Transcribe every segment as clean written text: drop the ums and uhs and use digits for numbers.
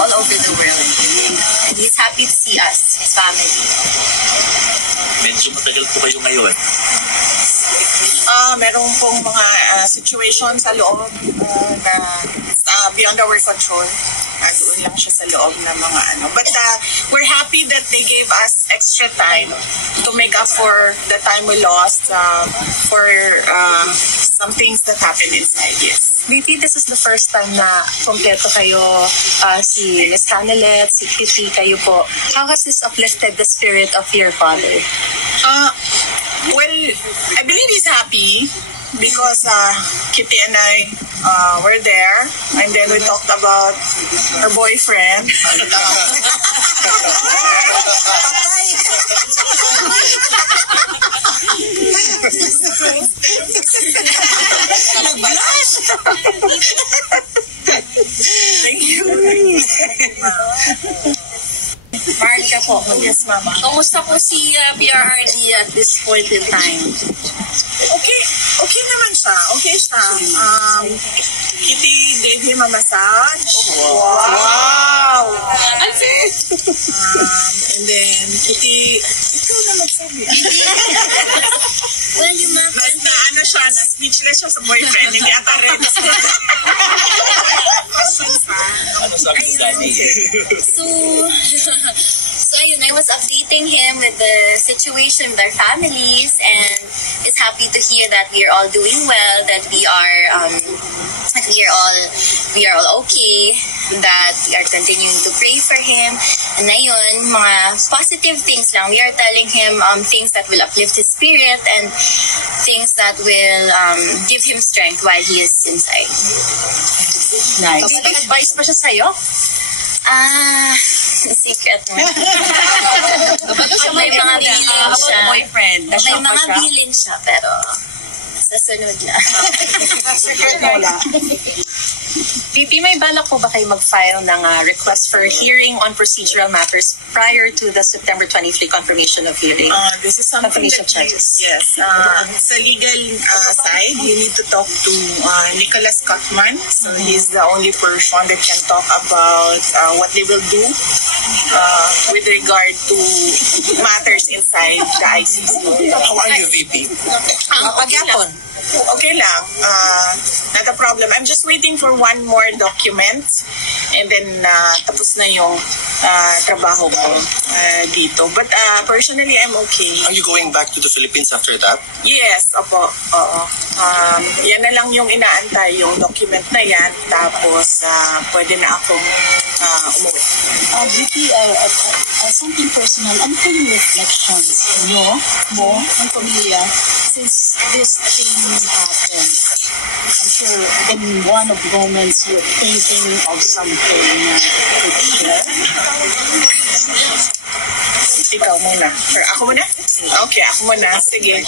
all over the world. And he's happy to see us, his family. Medyo matagal po kayo ngayon. Meron pong mga situation sa loob na beyond our control. Doon lang siya sa loob ng mga ano. But we're happy that they gave us extra time to make up for the time we lost for some things that happened inside, yes. VP, this is the first time na kompleto kayo, si Ms. Hanelet, si Kitty, kayo po. How has this uplifted the spirit of your father? Well, I believe he's happy because Kitty and I were there, and then we talked about her boyfriend. Thank you. Marcia po. Yes, Mama. Kamusta po si PRRD at this point in time? Okay naman siya. Okay siya. Kitty gave him a massage. Wow! And then, Kitty, ito na magsabi. Well, yung mga... Na speechless siya sa boyfriend. Hindi ata rin. Ano sabi ni Daddy? So ayun, I was updating him with the situation with our families, and is happy to hear that we are all doing well, that we are all okay, that we are continuing to pray for him. And ayun, mga positive things lang. We are telling him things that will uplift his spirit and things that will give him strength while he is inside. Nice. So, advice pa siya sa'yo? Secret mo. May mga bilin siya. Boyfriend. May mga bilin siya, pero sa sunod na. Secret mo lang. VP, may balak po ba kayo mag-file ng request for hearing on procedural matters prior to the September 23 confirmation of hearing? This is something Confirmation that charges. yes. Sa legal side, you need to talk to Nicholas Kaufman. So he's the only person that can talk about what they will do with regard to matters inside the ICC. How are you, VP? Pagyapon. Okay lang. Not a problem. I'm just waiting for one more document, and then tapos na yung trabaho ko dito. But personally, I'm okay. Are you going back to the Philippines after that? Yes, opo. Oo. Yan na lang yung inaantay, yung document na yan. Tapos pwede na akong umuwi. VP, something personal. Ano po yung reflections nyo, mo, ng pamilya, since this thing happened? I'm sure in one of the moments you're thinking of something na could share. Ikaw muna. Or ako muna? Okay, ako muna. Sige.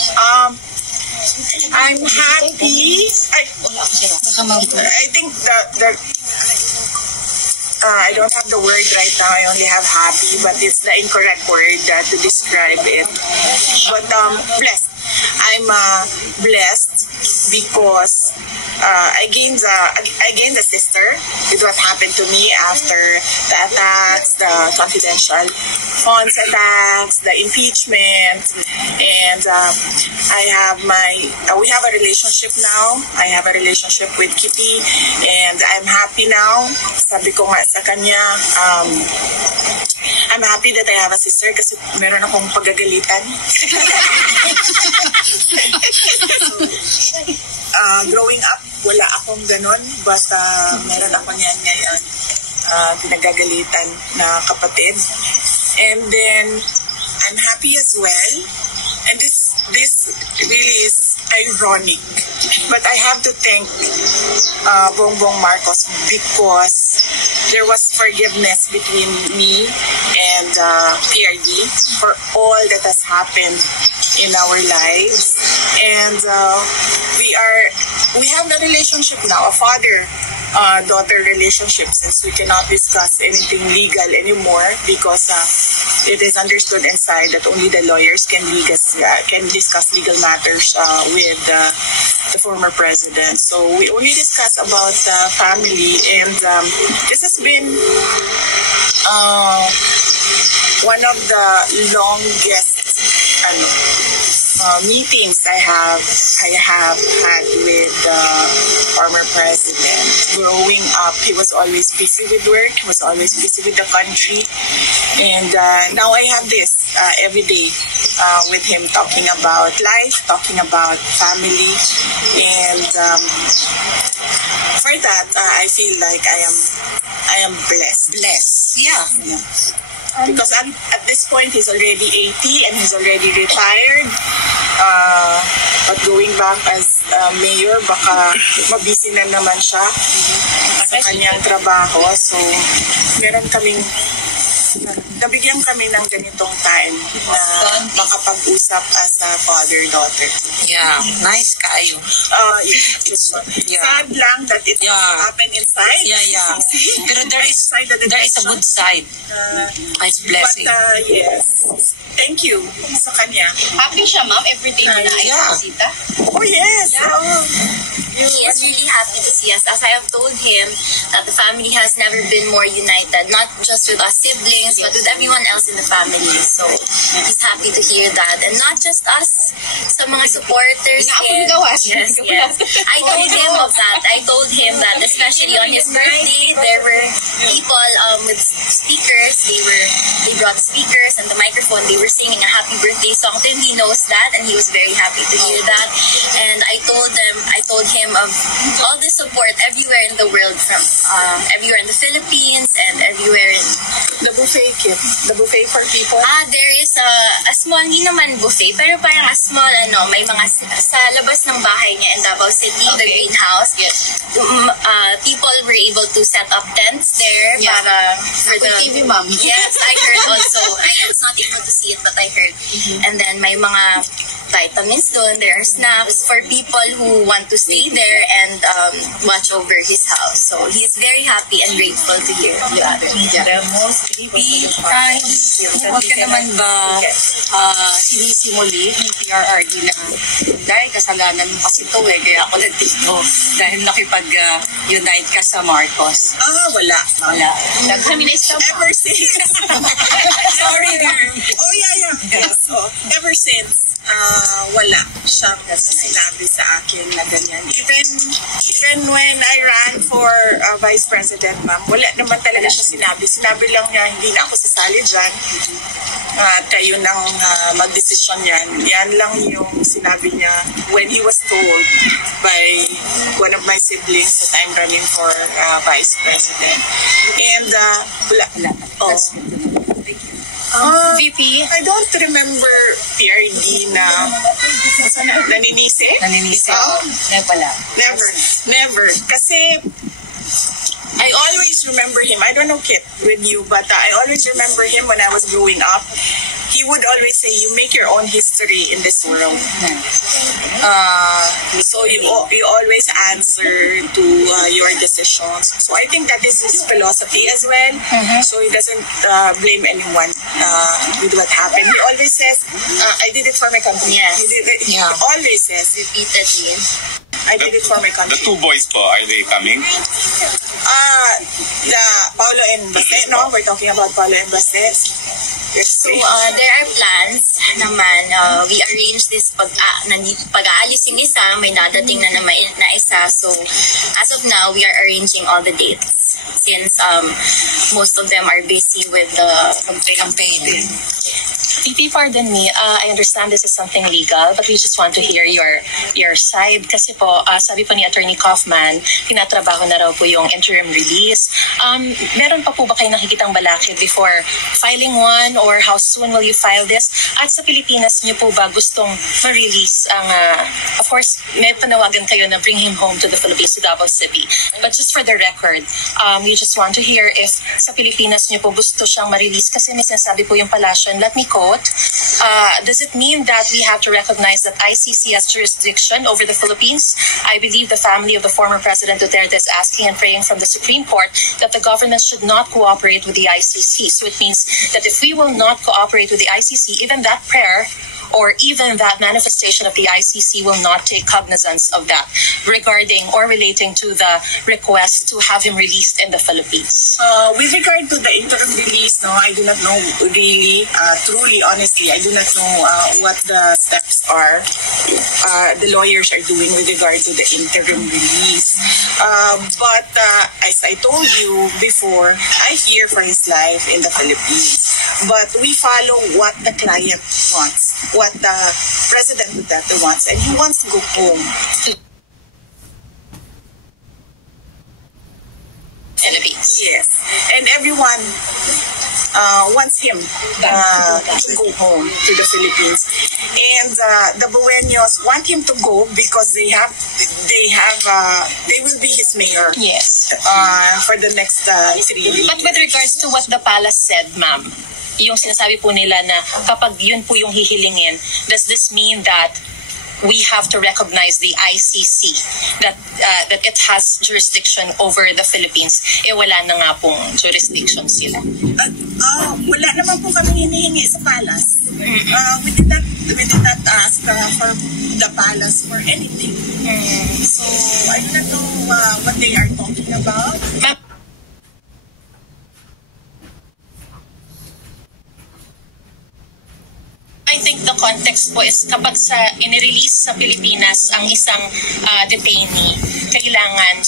I'm happy. I think I don't have the word right now. I only have happy, but it's the incorrect word to describe it. But blessed. I'm blessed because I gained a sister with what happened to me after the attacks, the confidential funds attacks, the impeachment, and we have a relationship now. I have a relationship with Kitty, and I'm happy now. Sabi ko nga sa kanya, I'm happy that I have a sister kasi meron akong pagagalitan. Growing up, wala akong ganun, but meron ako niyan ngayon, pinagagalitan na kapatid. And then, I'm happy as well. And this really is ironic. But I have to thank Bongbong Marcos because there was forgiveness between me and PRD for all that has happened in our lives. And we have a relationship now, a father-daughter relationship, since we cannot discuss anything legal anymore because it is understood inside that only the lawyers can discuss legal matters with the former president. So we only discuss about family, and this has been one of the longest meetings I have had with the former president. Growing up, he was always busy with work. He was always busy with the country. And now I have this every day with him, talking about life, talking about family. And for that, I feel like I am blessed. Yeah. Because at this point, he's already 80 and he's already retired. But going back as mayor, baka mabisi na naman siya sa kanyang trabaho. So, nabigyan kami ng ganitong time na makapag-usap as a father-daughter. Yeah, nice kayo. Sad lang that it happened inside. Yeah. Pero there is a good side. It's blessing. But yes, thank you sa kanya. Happy siya, ma'am, everyday na nakikita. Oh yes. He is really happy to see us. As I have told him, that the family has never been more united, not just with us siblings, but with everyone else in the family. So, he's happy to hear that. And not just us, sa mga supporters. Yes. I told him of that. I told him that especially on his birthday, there were people with speakers. They brought speakers and the microphone. They were singing a happy birthday song to him. He knows that and he was very happy to hear that. And I told him of all the support everywhere in the world, from everywhere in the Philippines and everywhere in the buffet kit. The buffet for people. There is a small, hindi naman buffet, pero parang a small, may mga sa labas ng bahay niya in Davao City, the greenhouse. Yes. People were able to set up tents there para for the TV, ma'am. Yes, I heard also. I was not able to see it, but I heard. And then may mga vitamins doon. There are snacks for people who want to stay there and watch over his house. So he's very happy and grateful to hear that. Huwag ka naman ba sinisimuli ng PRRD na dahil kasalanan mo kasi ito kaya ako nandito dahil nakipag-unite ka sa Marcos? Wala. Ever since. Sorry, oh yeah. Yes. Ever since, wala siyang sinabi sa akin na ganyan. Even when I ran for Vice President, ma'am, wala naman talaga siya sinabi. Sinabi lang niya, hindi na ako sasali dyan. Kayo nang magdesisyon yan. Yan lang yung sinabi niya when he was told by one of my siblings that I'm running for Vice President. And wala. VP? I don't remember PRD na naninisi. Never. Kasi I always remember him. I don't know, Kit, with you, but I always remember him when I was growing up. He would always say, you make your own history in this world. So you always answer to your decisions. So I think that is his philosophy as well. So he doesn't blame anyone with what happened. He always says, I did it for my country. Yes. He always says, Repeatedly. I did it for my country. The two boys po, are they coming? The Paulo and Baste, no? We're talking about Paulo and Baste. So, there are plans naman. We arrange this pag-aalis yung isa, may dadating na isa. So, as of now, we are arranging all the dates since most of them are busy with the campaign. VP, pardon me, I understand this is something legal, but we just want to hear your side. Kasi po, sabi po ni Attorney Kaufman, tinatrabaho na raw po yung interim release. Meron pa po ba kayo nakikitang balakid before filing one, or how soon will you file this? At sa Pilipinas niyo po ba gustong ma-release ang, of course, may panawagan kayo na bring him home to the Philippines, to Davao City. But just for the record, we just want to hear if sa Pilipinas niyo po gusto siyang ma-release, kasi may sinasabi po yung palasyo, and let me quote, does it mean that we have to recognize that ICC has jurisdiction over the Philippines? I believe the family of the former President Duterte is asking and praying from the Supreme Court that the government should not cooperate with the ICC. So it means that if we will not cooperate with the ICC, even that prayer or even that manifestation of the ICC will not take cognizance of that regarding or relating to the request to have him released in the Philippines? With regard to the interim release, no, I do not know really, truly, honestly, I do not know what the steps are the lawyers are doing with regard to the interim release. But as I told you before, I fear for his life in the Philippines. But we follow what the client wants, what the President Duterte wants, and he wants to go home. Philippines. Yes, and everyone wants him to go home to the Philippines, and the Buenos want him to go because they will be his mayor. Yes. For the next 3 years. But with regards to what the palace said, ma'am, yung sinasabi po nila na kapag yun po yung hihilingin, does this mean that we have to recognize the ICC, that it has jurisdiction over the Philippines? Wala na nga pong jurisdiction sila. Wala naman po kami hinihingi sa palace. We did not ask for the palace for anything. So I do not know what they are talking about. I think the context po is kapag inirelease sa Pilipinas ang isang detainee, kailangan